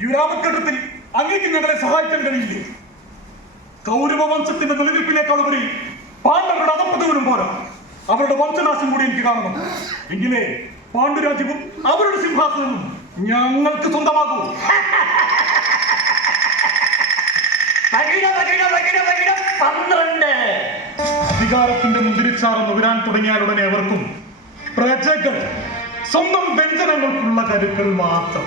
ഈ ഒരു ആപത്ഘട്ടത്തിൽ അങ്ങേക്ക് ഞങ്ങളെ സഹായിക്കാൻ കഴിയില്ലേ? കൗരവ വംശത്തിന്റെ നിലനിൽപ്പിനേക്കാൾ ഉപരി പാണ്ഡവരുടെ അധപ്പതവനും പോരാ. അവരുടെ വംശനാശം കൂടി എനിക്ക് കാണണം. എങ്കിലേ പാണ്ഡുരാജ്യവും അവരുടെ സിംഹാസനവും ഞങ്ങൾക്ക് സ്വന്തമാകൂ അധികാരത്തിന്റെ മുന്തിരിച്ചാറ് നുകരാൻ തുടങ്ങിയാലുടനെ അവർക്കും പ്രജകൾ സ്വന്തം വ്യഞ്ജനങ്ങൾക്കുള്ള കരുക്കൾ മാത്രം.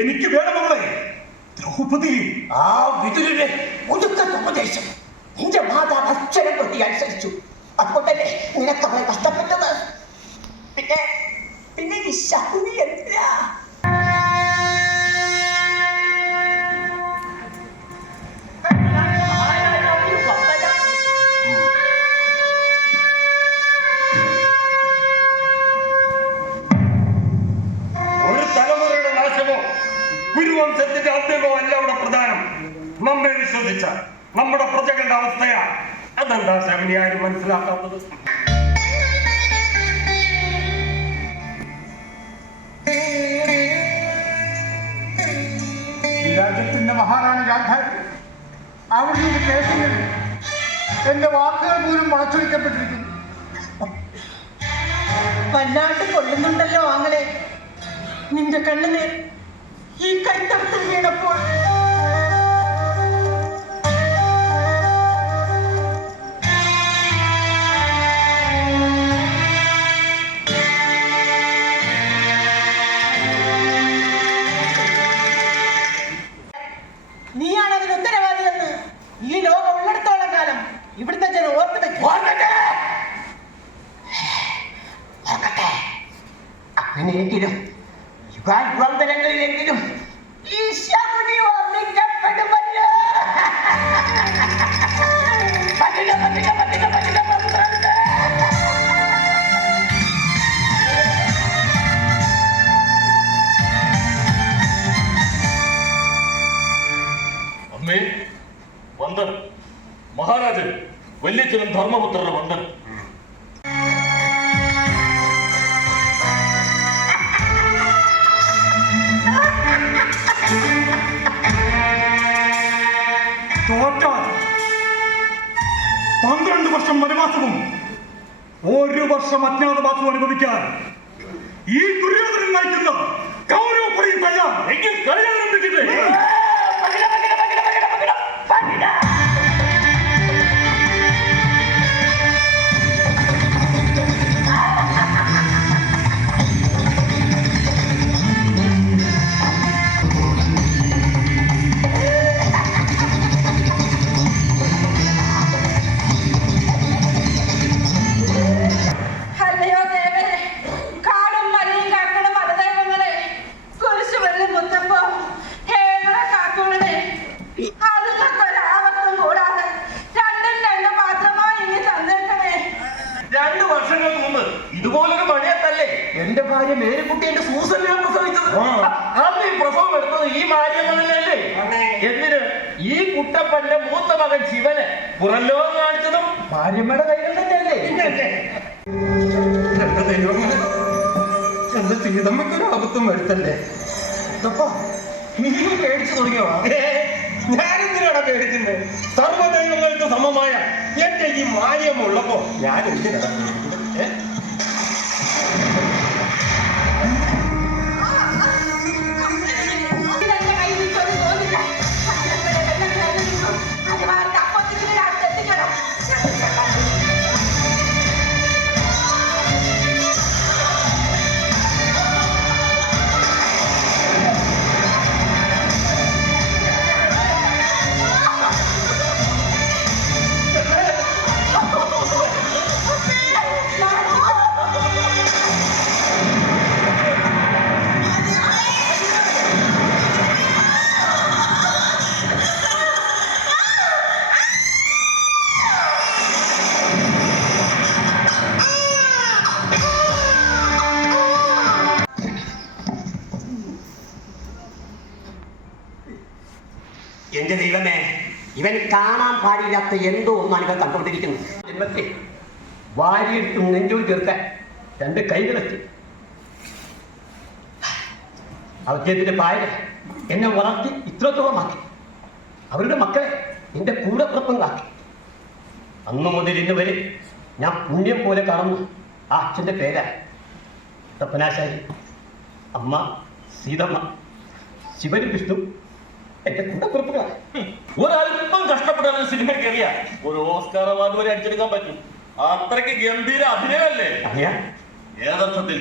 എനിക്ക് വേണം അവളെ ദ്രൗപദി ആ വിതുരന്റെ ഒതുക്കത്തെ ഉപദേശം. നിന്റെ മാതാവ് അക്ഷരം പ്രതി അനുസരിച്ചു. അതുകൊണ്ടല്ലേ കുറെ കഷ്ടപ്പെട്ടത്. പിന്നെ പിന്നെ ഈ ശകുനി അന്ത്യമോ നമ്മെ വിശ്വസിച്ച നമ്മുടെ പ്രജകളുടെ അവസ്ഥയാ. അതെന്താ ശബനി ആരും മനസ്സിലാക്കാത്തത്. ഈ രാജ്യത്തിന്റെ മഹാറാണി ഗാന്ധാരി ഒരു കേസിൽ എന്റെ വാക്കുകൾ പോലും വളച്ചൊടിക്കപ്പെട്ടിരിക്കുന്നു. വല്ലാണ്ട് കൊള്ളുന്നുണ്ടല്ലോ ആങ്ങളെ. നിന്റെ കണ്ണിന് ഈ കൈത്തടത്തിൽ വീണപ്പോൾ വർഷം വനവാസവും ഒരു വർഷം അജ്ഞാതവാസവും അനുഭവിക്കാൻ ഈ ദുര്യോധനൻ നയിക്കുന്ന കൗരവപ്പടയും തയ്യാർ എങ്കിൽ എന്റെ സൂസനെയാണ് പ്രസവിച്ചത്. അന്ന് ഈ പ്രസവം എടുത്തത് ഈ മാര്യങ്ങളിലല്ലേ എന്തിന്? ഈ കുട്ടപ്പന്റെ മൂത്ത മകൻ ശിവന് പുറലോകം കാണിച്ചതും മാര്യമ്മയുടെ കൈകൾ തന്നെയല്ലേ എന്റെ സീതമ്മയ്ക്കൊരു ആപത്തും വരുത്തല്ലേ? ഇതപ്പോ നീയും പേടിച്ചു തുടങ്ങിയോ? ഞാനെന്തിനാണ് പേടിക്കുന്നത് സർവദൈവങ്ങൾക്ക് സമമായ എന്റെ ഈ മാര്യമുള്ളപ്പോ ഞാൻ എന്തിനാണ് പാടില്ലാത്ത എന്തോ ഒന്നാണ് ഇവർ കണ്ടുകൊണ്ടിരിക്കുന്നത്. ജന്മത്തെ വാരിയെടുത്ത് നെഞ്ചോട് തീർക്കാൻ രണ്ട് കൈകളെത്തി അവറ്റേതിന്റെ പായ എന്നെ വളർത്തി ഇത്രത്തോളമാക്കി. അവരുടെ മക്കളെ എന്റെ കൂടെ പുറപ്പങ്ങളാക്കി അന്നു മുതൽ ഇന്ന് വരെ ഞാൻ പുണ്യം പോലെ കാണുന്നു ആ അച്ഛന്റെ പേരാ. തപ്പനാശാരി അമ്മ സീതമ്മ ശിവനും വിഷ്ണു എന്റെ കൂടപ്പുറപ്പുകളാണ് ഒരല്പം കഷ്ടപ്പെട്ടാലും സിനിമ കയറിയ ഒരു ഓസ്കാർ അവാർഡ് വരെ അടിച്ചെടുക്കാൻ പറ്റും. അത്രയ്ക്ക് ഗംഭീര അഭിനയമല്ലേ അറിയാ ഏതർത്ഥത്തിൽ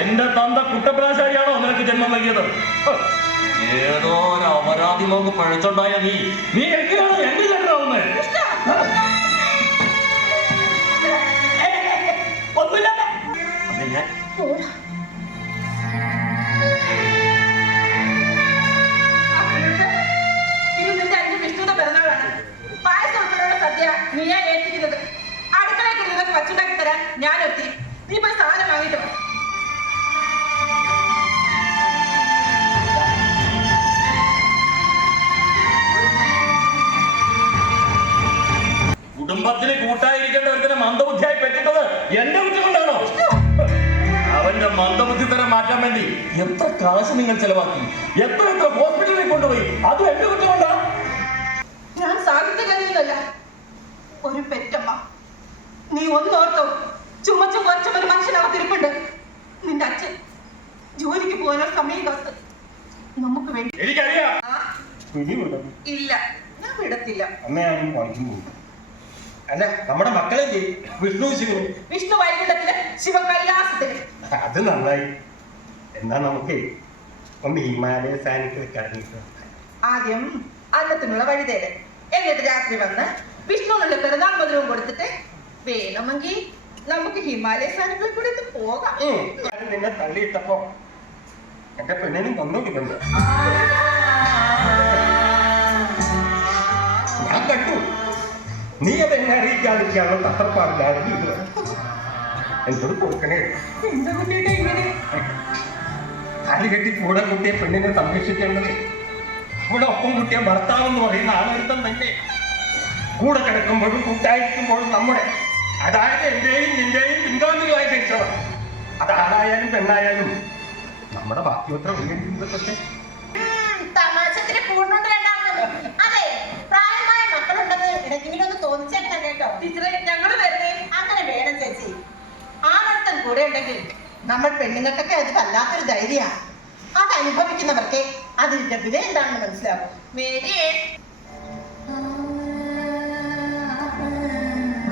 എന്റെ തന്ത കുട്ടപ്രാശാരിയാണോ നിനക്ക് ജന്മം നൽകിയത്? ഏതോ ഒരു അപരാധി നോക്ക് പഴച്ചുണ്ടായ നീ. നീ എങ്ങനെയാണ് എന്റെ ചേട്ടനാവുന്നത് ഒന്നുമില്ലാതെ എന്റെ കുറ്റം കൊണ്ടാണോ അവന്റെ മന്ദബുദ്ധി തരം മാറ്റാൻ വേണ്ടി എത്ര കാശ് നിങ്ങൾ ചെലവാക്കി? എത്ര എത്ര ഹോസ്പിറ്റലിൽ കൊണ്ടുപോയി? അത് എന്റെ കുറ്റം കൊണ്ടാ ഞാൻ സാഹിത്യകാരിയൊന്നുമല്ല ഒരു പെറ്റമ്മ. നീ ഒന്നോർത്തോ ചുമച്ചു കുറച്ചും ഒരു മനുഷ്യനകത്തിരിപ്പുണ്ട്. നിന്റെ അച്ഛൻ ജോലിക്ക് പോകാനോ സമയം കാത്ത് നമുക്ക് വേണ്ടി ഇല്ല. ഞാൻ വിടത്തില്ല. അമ്മയാണ് പോകും. അല്ല നമ്മുടെ മക്കളെ വിഷ്ണു ശിവന് വിഷ്ണു വൈകുണ്ഠത്തിൽ ശിവ കൈലാസത്തിൽ അത് നന്നായി. എന്നാ നമുക്ക് ഒന്ന് ഹിമാലയ സാനിക്ക് ആദ്യം അന്നത്തിനുള്ള വഴി എന്നിട്ട് രാത്രി വന്ന് വിഷ്ണുവിനുള്ള പിറന്നാൾ മധുരവും കൊടുത്തിട്ട് വേണമെങ്കിൽ നമുക്ക് ഹിമാലയ സാനിറ്റിൽ കൂടി ഒന്ന് പോകാം. നിന്നെ തള്ളിയിട്ടപ്പോ എന്റെ പെണ്ണിനും തന്നോട്ടിട്ടുണ്ട് ഞാൻ കണ്ടു. നീ അത് എന്നെ അറിയിക്കാതിരിക്കാനുള്ള തത്രപ്പാടില്ലായിരുന്നു ഇത് എന്നോട് കൊടുക്കണേ. എന്താ കുട്ടിയുടെ ഇങ്ങനെ? താലി കെട്ടി കൂടെ കുട്ടിയെ പെണ്ണിനെ സംരക്ഷിക്കേണ്ടത് അവിടെ ഒപ്പം കുട്ടിയെ ഭർത്താവെന്ന് പറയുന്ന ആളൊരുത്തം തന്നെ. കൂടെ കിടക്കുമ്പോഴും കൂട്ടായിരിക്കുമ്പോഴും നമ്മുടെ അതായത് എന്റെയും നിന്റെയും പിന്തോന്നിലുമായി കഴിച്ചവർ അത് അതാരായാലും പെണ്ണായാലും നമ്മുടെ ബാക്കിയോത്ര ഉയർത്തുന്നതൊക്കെ തമാശത്തിന് പൂർണ ഇടയ്ക്കെങ്കിലും ഒന്ന് തോന്നിച്ചേക്കണം കേട്ടോ. ടീച്ചറെ ഞങ്ങൾ വരുന്നേ അങ്ങനെ വേണം ചേച്ചി ആണത്തം കൂടെ ഉണ്ടെങ്കിൽ നമ്മൾ പെണ്ണുങ്ങൾക്കൊക്കെ അത് വല്ലാത്തൊരു ധൈര്യമാണ്. അത് അനുഭവിക്കുന്നവർക്ക് അതിന്റെ വില എന്താണെന്ന് മനസ്സിലാവും.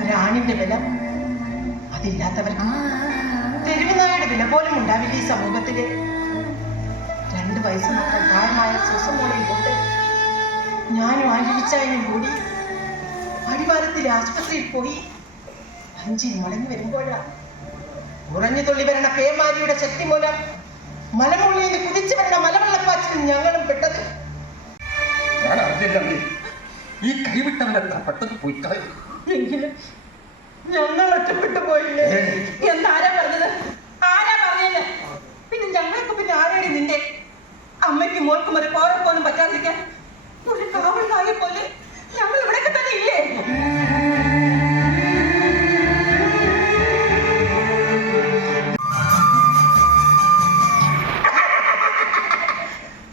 ഒരാണിന്റെ വില അതില്ലാത്തവർക്ക് തെരുവുനായുടെ വില പോലും ഉണ്ടാവില്ല ഈ സമൂഹത്തിൽ. രണ്ട് വയസ്സ് മാത്രം പ്രായമായ സുസമോളയും കൊണ്ട് ഞാനും ആലോചിച്ചായനും കൂടി അടിവാരത്തിൽ ആശുപത്രിയിൽ പോയി. അഞ്ചിൽ മടങ്ങി വരുമ്പോഴാണ് ഉറഞ്ഞു തുള്ളി വരണ പേമാരിയുടെ ശക്തി മൂലം മലമുള്ളിൽ നിന്ന് കുതിച്ചു വരണ മലവെള്ളപ്പാച്ചിൽ ഞങ്ങളും പെട്ടത്. ഞാൻ അറിഞ്ഞില്ല ഈ കൈവിട്ടവനെത്ര പെട്ടെന്ന് പോയി എങ്കിലും ഞങ്ങൾ ഒറ്റപ്പെട്ടു പോയില്ലേ? എന്താരാ പറഞ്ഞത്? ആരാ പറഞ്ഞത്? പിന്നെ ഞങ്ങൾക്ക് പിന്നെ ആരാടി നിന്റെ അമ്മയ്ക്കും മോൾക്കും ഒരു പോറപ്പോന്നും പറ്റാതിരിക്കാൻ ഒരു കാവൽ നായെ പോലെ ഞങ്ങൾ ഇവിടെയൊക്കെ തന്നെ ഇല്ലേ?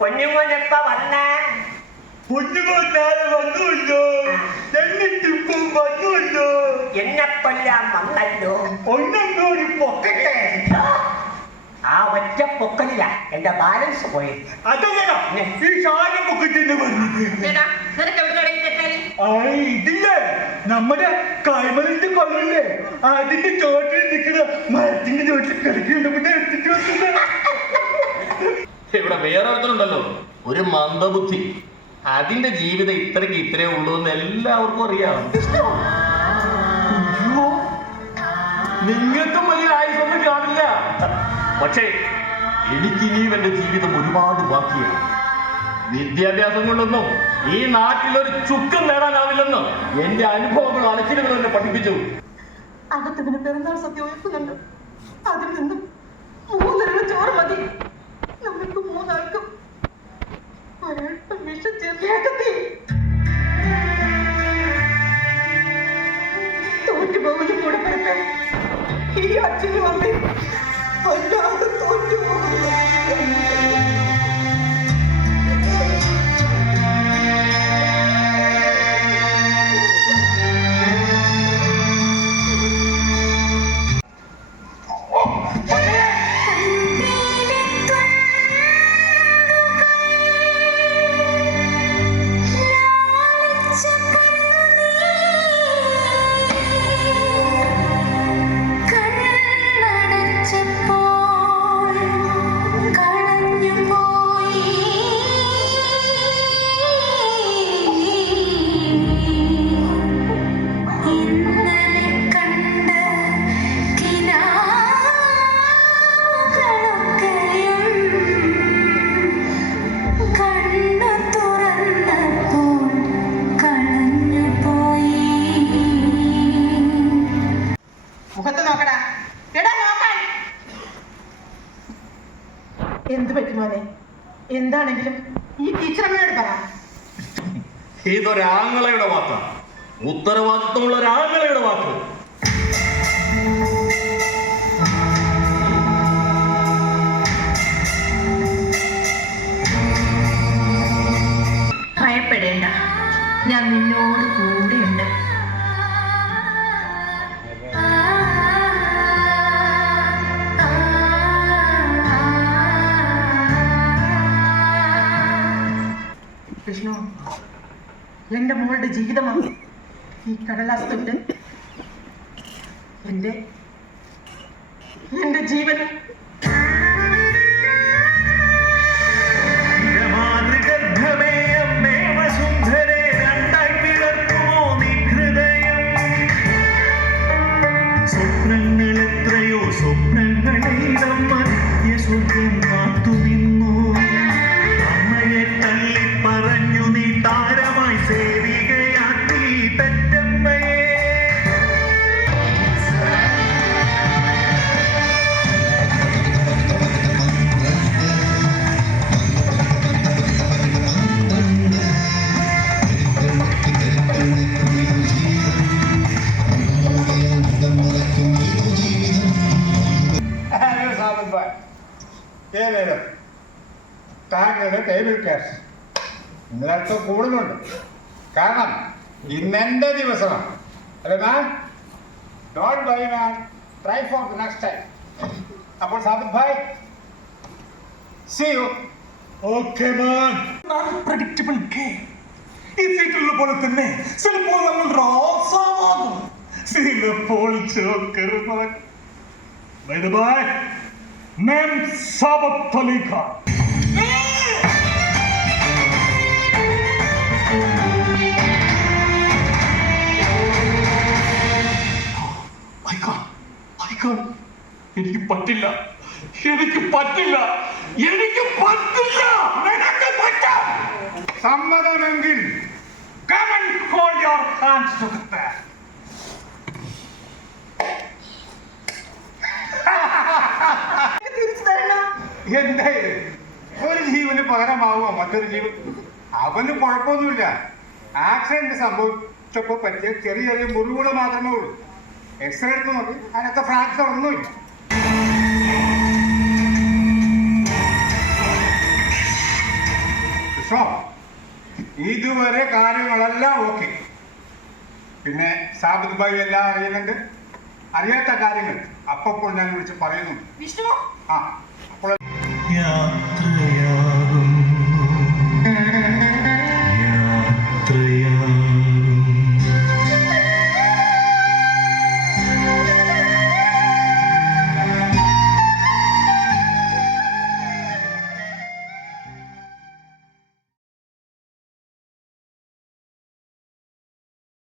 പൊന്നുമോനെപ്പ വന്നേ? വന്നുല്ലോ എന്നിട്ടിപ്പം വന്നുല്ലോ എന്നെ കൊല്ലാൻ വന്നല്ലോ. ഒന്നെന്തോടി പൊക്കട്ടെ. ആ ഒറ്റ പൊക്കലില്ല എന്റെ ബാലൻസ് പോയി അതെങ്ങനാ ഈ സാധനം പൊക്കറ്റിന്ന് പറഞ്ഞത്. എടാ നിനക്ക് ഇതില്ലേ? നമ്മുടെ കൈമലിന്റെ കൊല്ലല്ലേ? അതിന്റെ ചോട്ടിൽ നിൽക്കുന്ന മരത്തിന്റെ ചോട്ടിൽ കിടക്കുന്നുണ്ട് ഇവിടെ വേറെ ഒരുത്തനുണ്ടല്ലോ. ഒരു മന്ദബുദ്ധി. അതിന്റെ ജീവിതം ഇത്രയ്ക്ക് ഇത്രേ ഉള്ളൂ എന്ന് എല്ലാവർക്കും അറിയാം. നിങ്ങൾക്കും വലിയ ആയുസൊന്നും കാണില്ല. പക്ഷേ എനിക്കിനിയും എന്റെ ജീവിതം ഒരുപാട് ബാക്കിയാണ്. വിദ്യാഭ്യാസം കൊണ്ടൊന്നും ഈ നാട്ടിൽ ഒരു ചുക്കും നേടാനാവില്ലെന്ന് എന്റെ അനുഭവങ്ങൾ അലച്ചിലുകൾ എന്നെ പഠിപ്പിച്ചു. അകത്തതിന് പെരുന്നാൾ സത്യം ഉയർത്തുന്നുണ്ട് അതിൽ നിന്ന് മൂന്നര ചോറ് മതി. നമുക്ക് മൂന്നാൾക്കും ഒരൽപ്പം വിഷം ചെറിയാക്കത്തി തോറ്റുപോകുന്ന കൂടപ്പെടുത്ത് ഈ അച്ഛനും അമ്മയും വല്ലാതെ തോറ്റുപോകുന്നു. ഇതൊരാങ്ങളയുടെ വാക്കാണ് ഉത്തരവാദിത്വമുള്ള ഒരാങ്ങളയുടെ വാക്ക് ഞാൻ നിന്നോട് കൂടെയുണ്ട്. വിഷ്ണു എന്റെ മോളുടെ ജീവിതമാണ് ഈ കടലാസ് തൊട്ട് എന്റെ എന്റെ ജീവനും ഏതേലും താങ്കളുടെ ടേബിൾ ക്യാഷ് നിങ്ങളടുത്ത് കൂടുന്നുണ്ട്. കാരണം ഇന്നെന്റെ ദിവസമാണ് അല്ലേ ma'am don't bye ma'am try for next time അപ്പോൾ Sabith bhai see you okay ma'am unpredictable game ഈ സീറ്റുള്ള പോലെ തന്നെ ചിലപ്പോൾ നമ്മൾ റോസാമാകും ചിലപ്പോൾ ജോക്കർ നടക്കും By. the by, name Sabat Ali Khan. Icon icon എനിക്ക് പറ്റില്ല എനിക്ക് പറ്റില്ല എനിക്ക് പറ്റില്ല നിനക്ക് പറ്റാം സമ്മതമെങ്കിൽ Come and hold your hands together. തിരിച്ചു തരണം എന്താ ഇത് ഒരു ജീവന് പകരമാവുക മറ്റൊരു ജീവൻ? അവന് കുഴപ്പമൊന്നുമില്ല. ആക്സിഡന്റ് സംഭവിച്ചപ്പോ പറ്റിയ ചെറിയ ചെറിയ മുറിവുകൾ മാത്രമേ ഉള്ളൂ. എക്സ്റേ എടുത്ത് നോക്കി. അതിനകത്ത് ഫ്രാക്ചർ ഒന്നുമില്ല. കൃഷ്ണോ ഇതുവരെ കാര്യങ്ങളെല്ലാം ഓക്കെ പിന്നെ സാബിത് ഭായി എല്ലാം അറിയുന്നുണ്ട്. അറിയാത്ത കാര്യങ്ങൾ. അപ്പോൾ ഞാൻ വിളിച്ച് പറയുന്നുണ്ട് വിഷ്ണു? ആ അപ്പോൾ entre